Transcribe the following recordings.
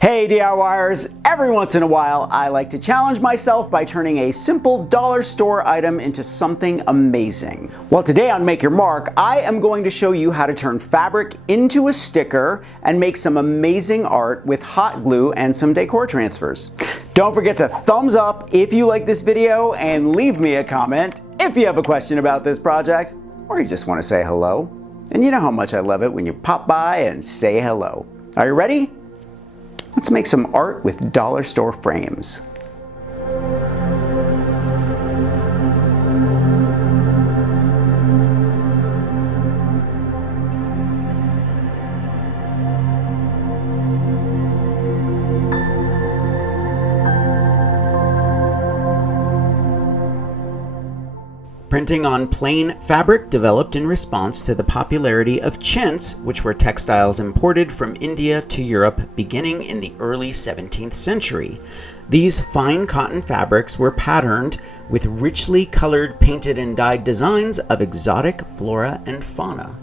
Hey DIYers, every once in a while I like to challenge myself by turning a simple dollar store item into something amazing. Well, today on Make Your Mark, I am going to show you how to turn fabric into a sticker and make some amazing art with hot glue and some decor transfers. Don't forget to thumbs up if you like this video and leave me a comment if you have a question about this project or you just want to say hello. And you know how much I love it when you pop by and say hello. Are you ready? Let's make some art with dollar store frames. Printing on plain fabric developed in response to the popularity of chintz, which were textiles imported from India to Europe beginning in the early 17th century. These fine cotton fabrics were patterned with richly colored, painted and dyed designs of exotic flora and fauna.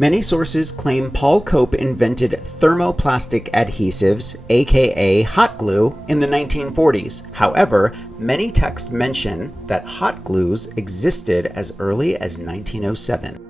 Many sources claim Paul Cope invented thermoplastic adhesives, aka hot glue, in the 1940s. However, many texts mention that hot glues existed as early as 1907.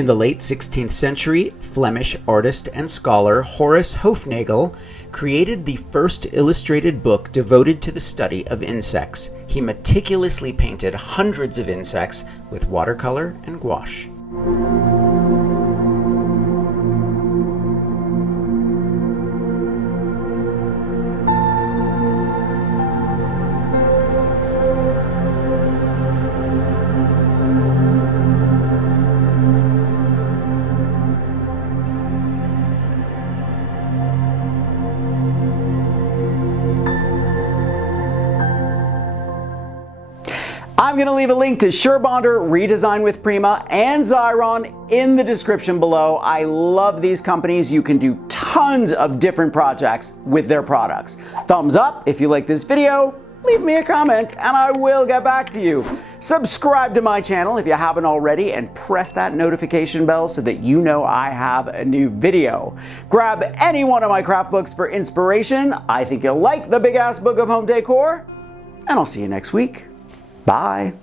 In the late 16th century, Flemish artist and scholar Horace Hoefnagel created the first illustrated book devoted to the study of insects. He meticulously painted hundreds of insects with watercolor and gouache. I'm going to leave a link to Surebonder, Redesign with Prima, and Xyron in the description below. I love these companies. You can do tons of different projects with their products. Thumbs up if you like this video, leave me a comment, and I will get back to you. Subscribe to my channel if you haven't already, and press that notification bell so that you know I have a new video. Grab any one of my craft books for inspiration. I think you'll like the Big Ass Book of Home Decor, and I'll see you next week. Bye.